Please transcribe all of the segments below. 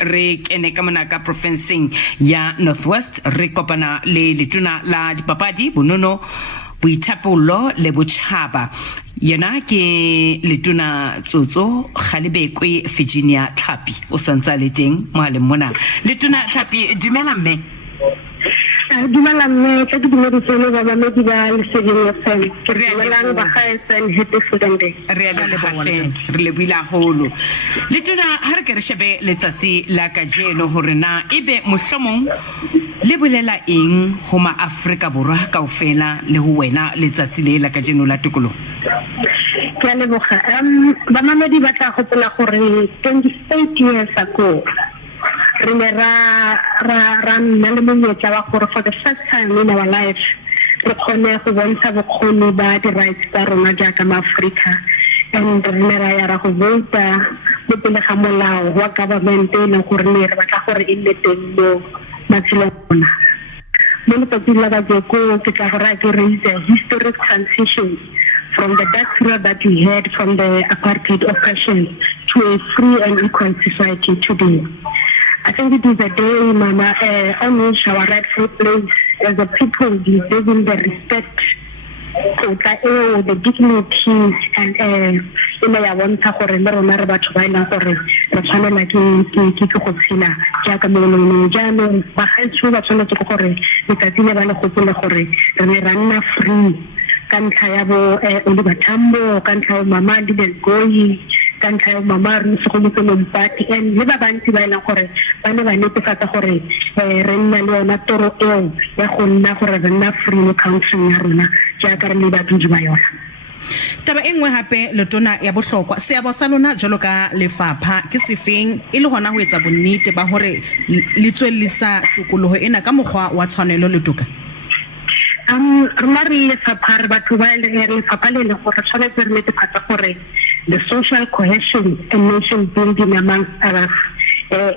re kene ka mona ka provinceng ya Northwest re kopana le letona la dipapadi bonono boithapollo le botjhaba yena ke letona tsotso Galebekwe Virginia Tlhapi o santsa le teng mohaleng mona letona Tlhapi dumela mme dumela mme ke dumedisele ba bamedi ba Lesedi ke dumelang ba gaetseng happy student day re le buila holo letona ha re ke re shebe letsatsi la kajeno hore na ebe mohlomong le bolela eng ho ma Afrika Borwa kaofela le ho wena letsatsi le la kajeno la tikolo ke a leboga ba mamedi ba tla gopola gore 28 years ago re ne ra nna le monyetla wa gore for the first time in our life re kgone go bontsha bokgoni ba di-rights tsa rona jaaka maAfrika and re ne ra ya ra go vota mo pele ga molao wa government e leng gore ne re batla gore e nne teng mo matshelong a rona mo letsatsing la kajeno ke tla go raya ke re is a historic transition from the dark period that we had from the apartheid oppression to a free and equal society today. I think it is a day, Mama, on which our rightful place as a people deserving the respect, the dignity, and I want to go and learn about violence or the channel like Kikosina, Jackamon, Jano, Bahasu, Sonotore, because I never know and we run free. Kantayabo Olibatambo, Kantao Mama didn't go. Kantao Mama Rusukumu party and never banty by Nakore, Panama Nipata Hore, Rena Leona Toro El, Yahuna for the free country Naruna, Jacarliba Tujumayo. Taba engwe hape letona ya bohlokwa se ya bosalona joloka lefapha ke sefeng e le hona ho etsa bonnete ba hore le tswellisa tokoloho ena ka mokgwa wa tshwanelo le toka Rumari lefapha batho ba le lefapha le go tshwanetse re netefatsa gore the social cohesion and nation building amongst us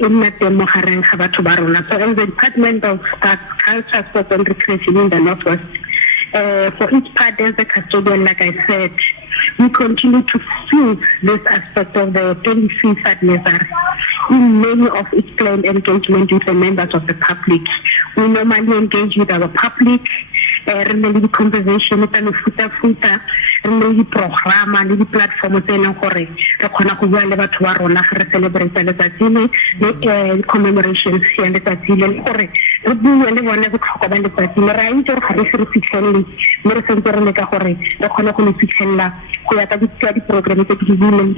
in the mogareng ga batho ba rona. So in the Department of Culture, Sport and Recreation in the Northwest, for each part as a custodian, like I said, we continue to see this aspect of the 25th anniversary in many of its planned engagement with the members of the public. We normally engage with our public, the conversation with the futa, the program, the platform, the celebrate the commemorations here the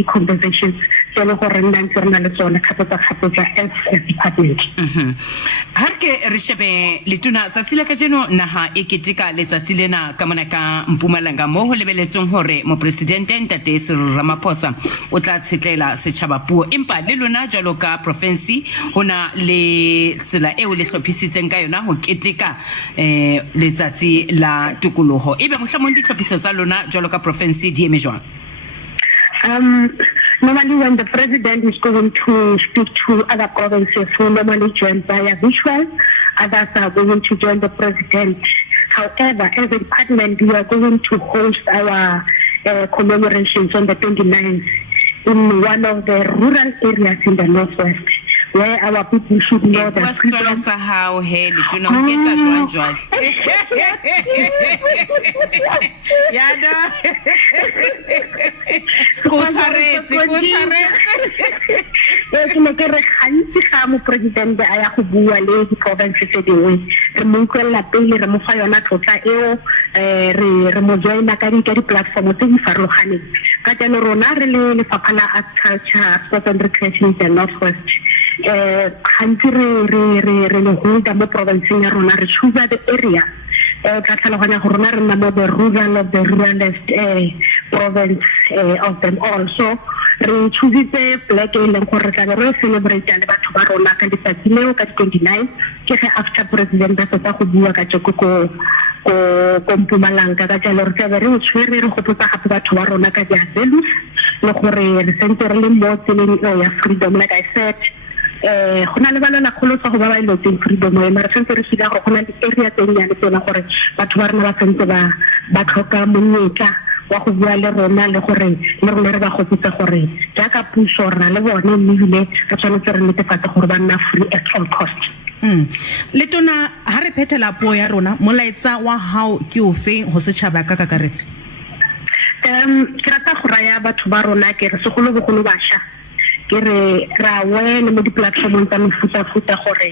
conversations Harke rishebe lituna tsatsile ka jeno naha eketika letsatsi lena ka mona ka Mpumalanga mo ho lebeletsong hore mo presidente Ntate Cyril Ramaphosa o tla tshetlela setjhaba puo empa le lona jalo ka province hona le tsela eo le hlophisitseng ka yona ho ketika letsatsi la tikoloho ebe mohlomong di hlophiso tsa lona jalo ka province di eme jwang Normally when the president is going to speak to other provinces, we normally join via visual, others are going to join the president. However, as a department, we are going to host our commemorations on the 29th in one of the rural areas in the Northwest, where our people should know that freedom. President a ya go bua le di provinces tse dingwe re mo kwela pele re mo fa yona tlotla eo re mo joina ka di platform tse di farologaneng ka jalo rona re le lefapha la agriculture, sport and recreation in the Northwest country re le holda mo provinceng ya rona re choose the area ka tlhaloganya gore rona re nna mo the rural of the ruralest province of them all. So re choose the black e leng gore tla re celebrate le batho ba rona ka letsatsi leo ka 29 ke ge after president ba tsa go bua ka tsoko ko Mpumalanga ka jalo re tla re tshwere re gopotsa gape batho ba rona ka dia values le gore re sentse re le mo tseleng ya freedom like I said gona le bana la kholo tsa go ba ba ile teng freedom e mara sentse re fila go gona di area tse nyane tsena gore batho ba rena ba sentse ba tlhoka monyetla wa go bua le rona le gore le rona re ba gopotsa gore jaaka puso rena le bone mme ebile re tshwanetse re netefatse gore ba nna free at all cost. Letona ha re phethela puo ya rona molaetsa wa hao ke o feng ho setjhaba ka kakaretso? Ke rata go raya batho ba rona ke re segolobogolo bašwa ke re ra wele mo di-platformong tsa mefuta-futa gore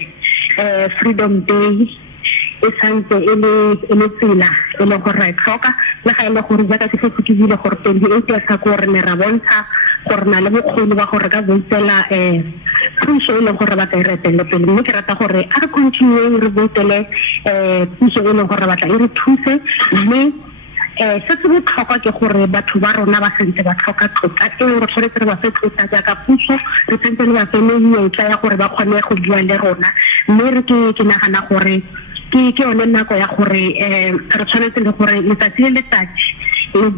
Freedom Day e santse e le tsela e le gore ra e tlhoka le ga e le gore jaaka ke setse ke bile gore 28 ya sa ko re ne ra bontsha gore na le bokgoni ba gore ka voutela puso e leng gore ba ka e retele pele mme ke rata gore a re continue re voutele puso e leng gore ba tla e re thuse mme se se botlhokwa ke gore batho ba rona ba sentse ba tlhoka tlotla e re tshwanetse re ba fe tlotla jaaka puso re sentse le ba fe menyetla ya gore ba kgone go bua le rona mme ke nagana gore ke yone nako ya gore re tshwanetse le gore letsatsi le letsatsi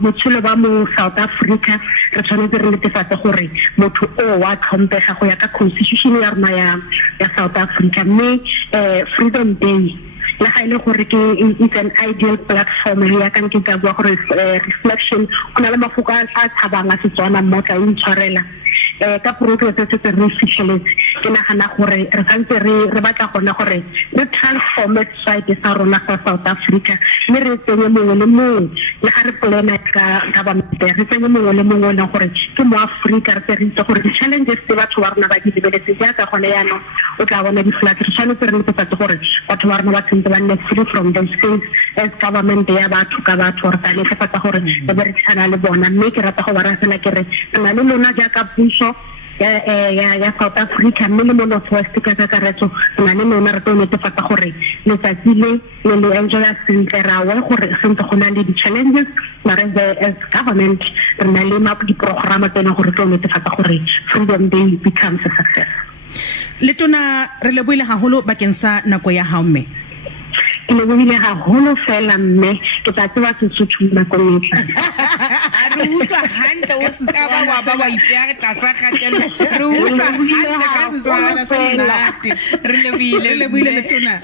botshelo ba mo South Africa re tshwanetse re netefatse gore motho o wa tlhompega go ya ka constitution ya rona ya South Africa mme Freedom Day le ga ile gore it's an ideal platform ya ka ke ka bua gore reflection go na le mafoko a tshabang a Setswana mmotla o intshwarela ka progress se se re fitlheletse ke nagana gore re santse re batla gona gore re transform society sa rona sa South Africa mme re tsenye mongwe le mongwe le ga re plana ka government re tsenye mongwe le mongwe le gore ke mo Africa re itse gore di-challenges tse batho ba rona ba di lebeletse jaaka gone yaanong o tla bona di-flat re tshwanetse re netefatse gore batho ba rona ba tshwanetse ba nne free from those things as government ya batho ka batho re tla netefatsa gore re berekisana le bona mme ke rata go ba rafela ke re na le lona jaaka puso ya South Africa mme le mo North West ka kakaretso na le lona re tlo netefatsa gore letsatsi le enjoy sentle ra wa gore sentse go na le di-challenges mara as government re na le di-programa tsena gore tlo netefatsa gore Freedom Day becomes a success. Letona re leboile haholo bakeng sa nako ya hao mme. Ke leboile haholo fela mme ke tla tseba Sesotho nakong e tlang. Re utlwa hantle o se tsaba wa ba ipea re tlasa kgatelo re utlwa hantle ka Setswana se monate re leboile Letona.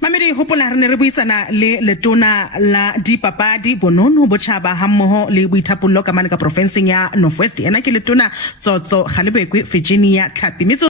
Mamedi hopola re ne re buisana le Letona la dipapadi bonono botjhaba hammoho le boithapollo ka mane ka provinceng ya North West ena ke Letona Tsotso Galebekwe Virginia Tlhapi.